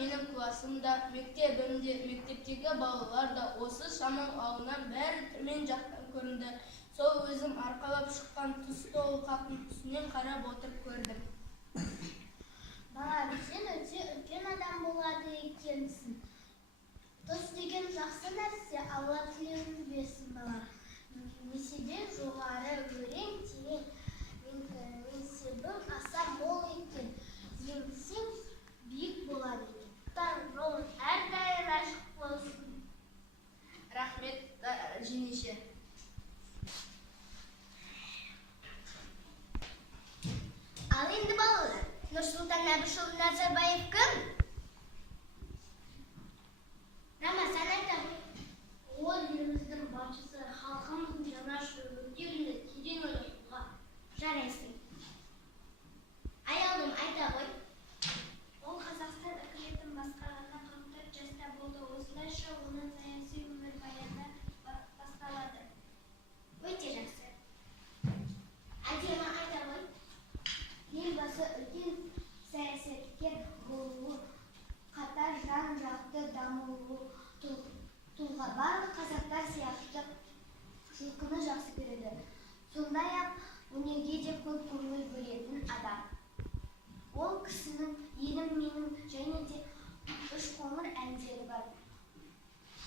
менің классымда, мектептегі балалар да осы шамның алдынан бәрі төмен жақтан көрінді. Сол өзім арқалап шыққан тұсты ол қаптың үстінен қарап отырып көрдім. Бала, сен өте үлкен адам болады екенсің. Дос деген жақсы нәрсе, Алла тілеуін берсін бала. Меседен жоғары өрең терең, менсебің аса мол екен. Еңсең биік болады екен. Жолың әрдайым ашық болсын. Рахмет, жеңеше. Ал енді балалар, Нұрсұлтан Әбішұлы Назарбаев кім? Рамазан айтамын. Ол еліміздің басшысы, халқымыздың жанашыры, өттеріне терең ойлауға жарайсың. Аялым айта ғой. Ол Қазақстан үкіметін басқарғанда 44 жаста болды. Осылайша оның саяси өмірбаяны басталады. Өте жақсы. Әдемі айта ғой. Елбасы үлкен саясаткер болуы, қатар жан-жақты дамуы, тұлға барлық қазақтар сияқты жылқыны жақсы көреді. Сондай-ақ өнерге де көп көңіл бөлетін адам. Ол кісінің енім менің және де Үшқоңыр әндері бар.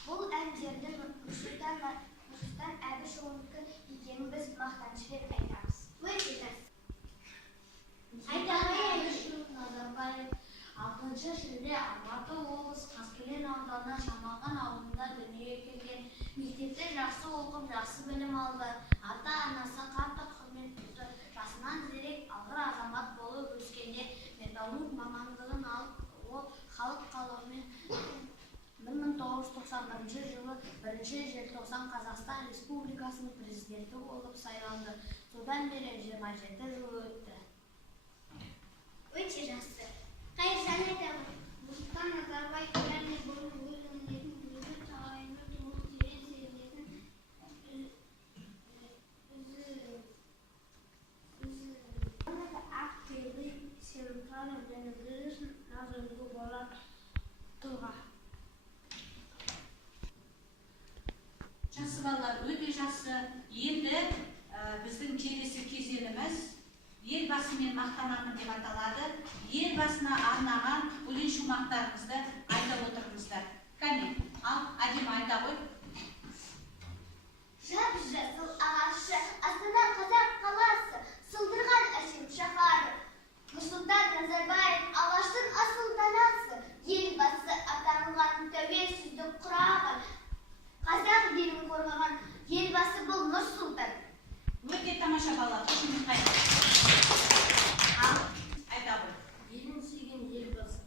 Бұл әндерді Нұрсұлтан Әбішұлынікі екенін біз мақтанышпен айтамыз. Өте жақсы. Назарбаев 6 шілде Алматы облысы Қаскелең ауданы Шамалған ауылында дүниеге келген. Мектепте жақсы оқып, жақсы білім алды. Ата-анасы қатты құрмет тұтты. Жасынан зерек алғыр азамат болып өскенде металлург мамандығын алып, ол халық қалауымен 1991 жылы 1 желтоқсан Қазақстан Республикасының президенті болып сайланды. Содан бері 27 жыл өтті. Өте жақсы. Қайырсан айтамын. Нұрсұлтан Назарбаев яғни бұрын өз өнерін өзі тағайынды толық терең сезінетін активі сенімтаны және өзін назарында болған тұлға. Жақсы балалар, өте жақсы. Енді біздің келесі кезеңіміз елбасымен мақтанамын деп аталады. Елбасына арнаған өлең шумақтарыңызды айта отырыңыздар. Кәне, ал әдемі айта ғой. Жап-жасыл ағашы, Астана қазақ қаласы, сылдырған әсем шаһары. Нұрсұлтан Назарбаев алаштың асыл данасы, елбасы атанған тәуелсіздік құраған. Қазақ елін қорғаған елбасы бұл Нұрсұлтан. Өте тамаша балалар, қошемет қайда. Айта ғой. Елін сүйген елбасы.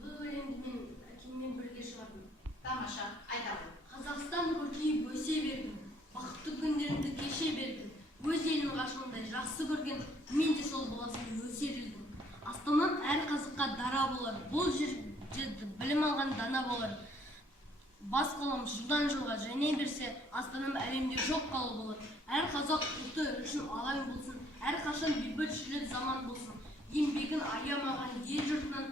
Бұл өлеңді мен әкеммен бірге шығардым. Тамаша, айта ғой. Қазақстан көркейіп өсе бердім. Бақытты күндерімді кеше бердім. Өз елін ғашығындай жақсы көрген, мен де сол боласын өсер едім. Астанам әр қазаққа дара болар. Бұл жерде білім алған дана болар. Бас қалам жылдан жылға және берсе, Астанам әлемде жоқ қалу болар. Әр қазақ ұлты үшін алаң болсын, әр қашан бейбітшілік заман болсын. Еңбегін аямаған ел жұртынан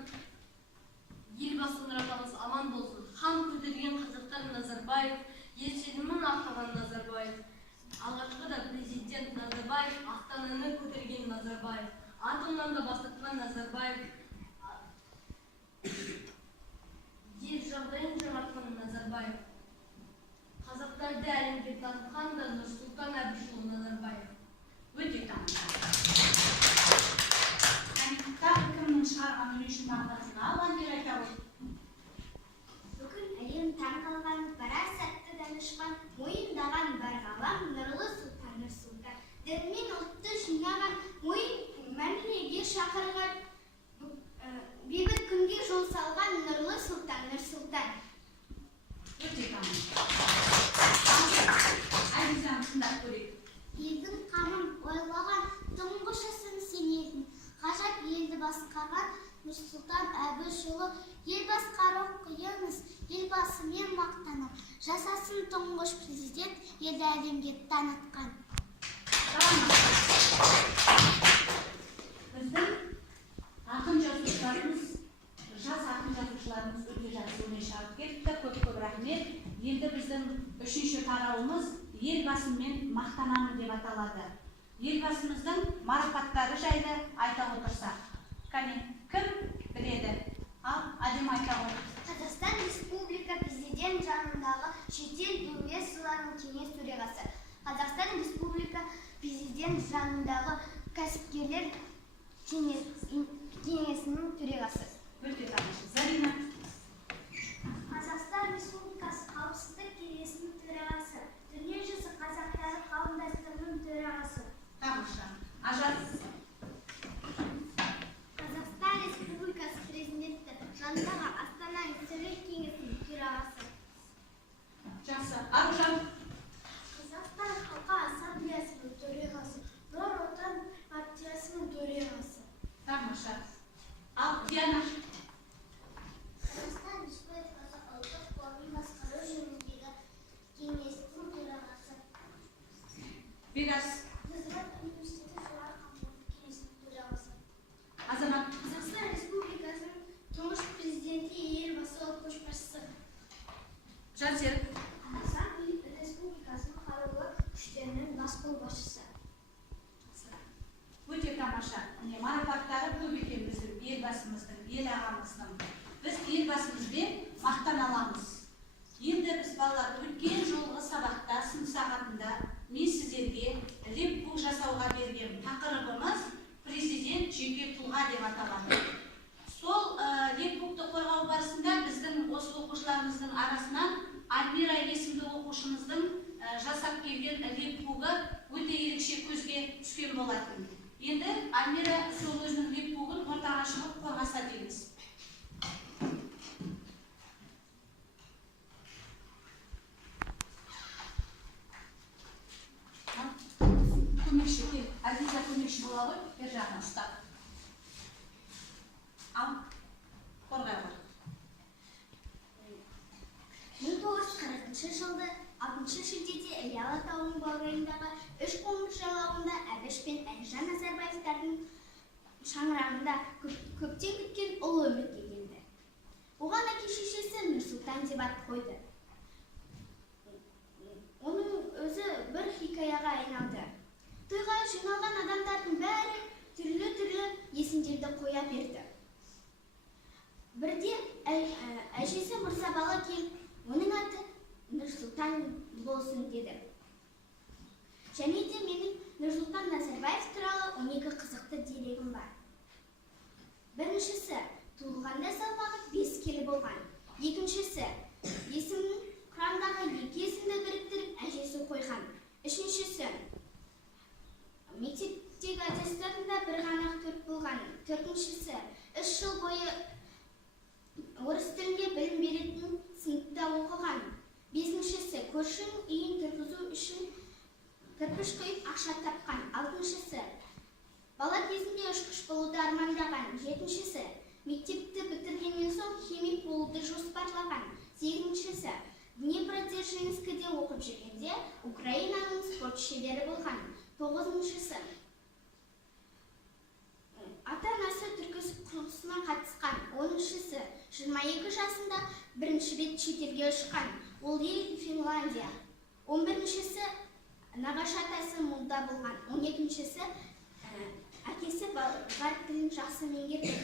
елбасы нұратамыз аман болсын. Хан көтерген қазақтар Назарбаев, ел сенімін ақтаған Назарбаев. Алғашқы да президент Назарбаев, Астананы көтерген Назарбаев. Атомнан да бастатқан Назарбаев. Ел жағдайын жаңартқан Назарбаев. Қазақтарды әлемге танытқан да Нұрсұлтан Әбішұлы Назарбаев. Өте тамаша. Тағы кімнің шығарған өлең шумақтарын алған деп айта ғой. Бүкіл әлем таң қалған, парасатты данышпан, мойындаған бар ғалам нұрлы сұлтан Нұрсұлтан. Дінмен ұлтты жинаған, мәмілеге шақырған, бейбіт күнге жол салған нұрлы сұлтан Нұрсұлтан. Өте тамаша. Айзан тыңдап көрейік. Елдің қамын ойлаған тұңғышысың сен едің. Ғажап елді басқарған Нұрсұлтан Әбішұлы. Ел басқару қиыныз, елбасымен мақтанып, жасасын тұңғыш президент, елді әлемге танытқан. Біздің ақын жазушыларымыз, жас ақын жазушыларымыз ағамыз өте жақсы өнер шығарып кетті. Көп рахмет. Енді біздің үшінші тарауымыз елбасымен мақтанамын деп аталады. Елбасымыздың марапаттары жайлы айта отырсақ. Кәне, кім біледі? Ал, әдем айта ғой. Қазақстан Республика Президент жанындағы шетел инвесторларының кеңес төрағасы. Қазақстан Республика Президент жанындағы кәсіпкерлер кеңесінің төрағасы. Өте тамаша. Зарина. Қазақстан Республикасы Қауіпсіздік кеңесінің төрағасы. Дүниежүзі қазақтары қауымдастығының төрағасы. Тамаша. Ажар. Қазақстан Республикасы Президенті жанындағы Астана Мәселелер кеңесінің төрағасы. Жақсы. Аружан. Қазақстан халқы ассамблеясының төрағасы. Нұр отан партиясының төрағасы. Тамаша. Ал, Диана. Қазақстан Республикасы ұлттық қорын басқару жөніндегі кеңестің төрағасы. Бегас. Назарбаев университеті жоғары қабілетті кеңесінің төрағасы. Азамат. Қазақстан Республикасының тұңғыш президенті елбасы ұлт көшбасшысы. Жансерік. Қазақстан Республикасының қарулы күштерінің бас қолбасшысы. Өте тамаша. Міне марапаттары көп екен біздің елбасымыздың, ел ағамыздың. Біз елбасымызбен мақтан аламыз. Енді біз балалар өткен жолғы сабақта сынып сағатында мен сіздерге леппук жасауға берген тақырыбымыз президент жеке тұлға деп аталады. Сол леппукты қорғау барысында біздің осы оқушыларымыздың арасынан Альмира есімді оқушымыздың жасап келген леппугі өте ерекше көзге түскен болатын. Енді Альмира сол өзінің леппугын ортаға шығып қорғаса дейміз. Көмекші, кел. Азиза көмекші бола ғой, бер жағынан ұстап. Ал, қорғай ғой. 1940 жылды 6 шілдеде Іле Алатауының баурайындағы үш қоңыр жайлауында Әбіш пен Әлжан Назарбаевтардың шаңырағында көптен күткен ұлы өмірге келді. Оған әке-шешесі Нұрсұлтан деп ат қойды. Оның өзі бір хикаяға айналды. Тойға жиналған адамдардың бәрі түрлі есімдерді қоя берді. Бірде әжесі Мырзабала келіп, оның аты Нұрсұлтан болсын деді. Және де менің Нұрсұлтан Назарбаев туралы 12 қызықты дерегім бар. Біріншісі, туылғанда салмағы 5 келі болған. Екіншісі, есімнің құрамындағы екі есімді біріктіріп әжесі қойған. Үшіншісі, мектептегі аттестатында бір ғана 4 болған. Төртіншісі, 3 жыл бойы орыс тілінде білім беретін сыныпта оқыған. Бесіншісі, көршінің үйін тұрғызу үшін кірпіш құйып ақша тапқан. Алтыншысы, бала кезінде ұшқыш болуды армандаған. Жетіншісі, мектепті бітіргеннен соң химик болуды жоспарлаған. Сегізіншісі, Днепродзержинскіде оқып жүргенде Украинаның спорт шебері болған. Тоғызыншысы, ата-анасы түркі құрылысына қатысқан. Оныншысы, 22 жасында бірінші рет шетелге ұшқан. Ол ел Финляндия. 11-шісі, нағашы атасы молда болған. 12-шісі, әкесі бар тілін жақсы меңгерген.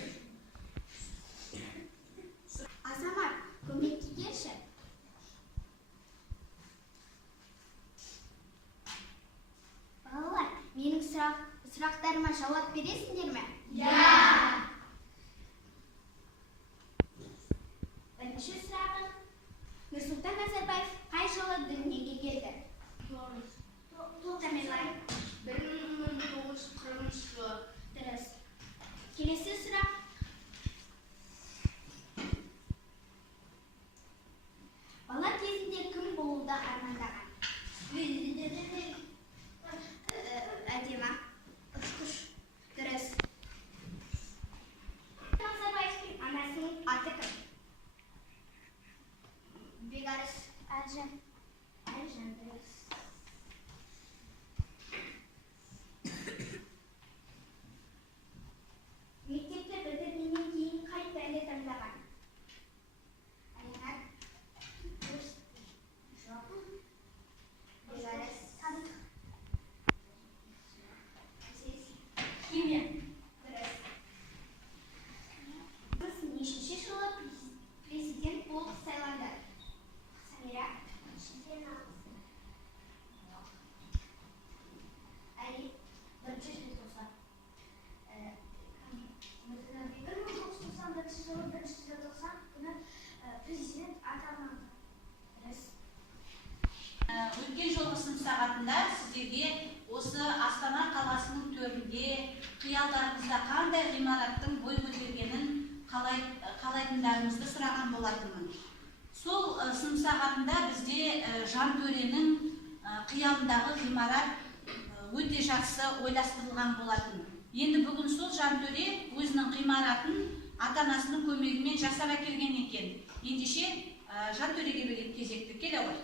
Азамат, көмекке келші. Балалар, менің сұрақтарыма жауап бересіңдер ме? Да! Бірінші сұрағым, Нұрсұлтан Назарбаев қай жылы дүниеге келді? Тамилай. 1940 жылы. Дұрыс. Келесі сұрақ. Бала кезінде кім болуды армандаған? Әдема. Ұшқыш. Дұрыс. Назарбаевтың анасының аты кім? Бегарыс. Әлжан. Әлжан, дұрыс. Мектепте қиялдарыңызда қандай ғимараттың бой көтергенін қалайтындарыңызды сұраған болатынмын. Сол сынып сағатында бізде жантөренің қиялындағы ғимарат өте жақсы ойластырылған болатын. Енді бүгін сол жантөре өзінің ғимаратын ата-анасының көмегімен жасап әкелген екен. Ендеше жантөреге берген кезекті келе ғой.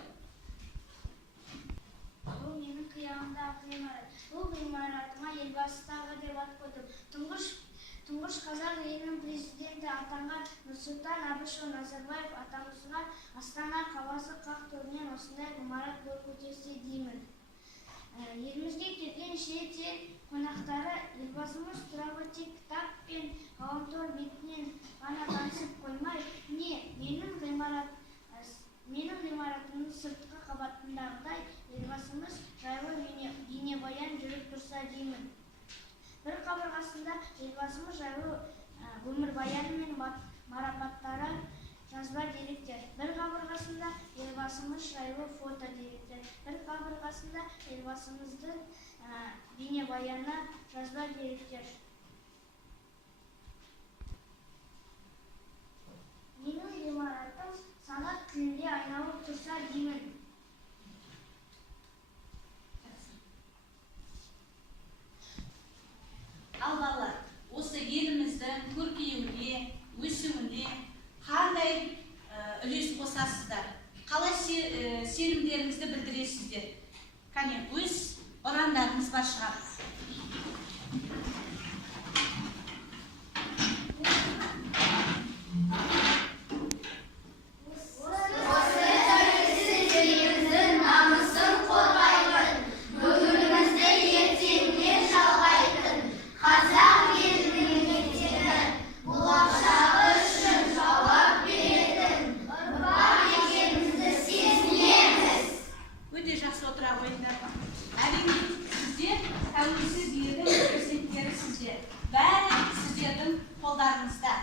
Бұл менің қиялымдағы ғимарат. Бұл ғимаратыма елбасы тағы деп ат қойдым. Тұңғыш қазақ елінің президенті атанған Нұрсұлтан Әбішұлы Назарбаев атамызға Астана қаласы қақ төрінен осындай ғимарат бой көтерсе деймін. Елімізге келген шет ел қонақтары елбасымыз туралы тек кітап пен ғаламтор бетінен ғана танысып қоймай, менің ғимаратымның сыртқы қабатындағыдай елбасымыз жайлы бейнебаян жүріп тұрса деймін. Бір қабырғасында елбасымыз жайлы өмірбаяны мен марапаттары жазба деректер. Бір қабырғасында елбасымыз жайлы фото деректер. Бір қабырғасында елбасымыздың бейнебаяны жазба деректер. Менің ғимаратым санат тілінде айналып тұрса деймін. Ал балалар, осы еліміздің көркеюіне, өсуіне қандай үлес қосасыздар? Қалай сенімдеріңізді білдіресіздер? Кәне, өз ұрандарыңыз бар шығар. Әрине, сіздер тәуелсіз елдің перзенттері сіздер. Бәрі сіздердің қолдарыңызда.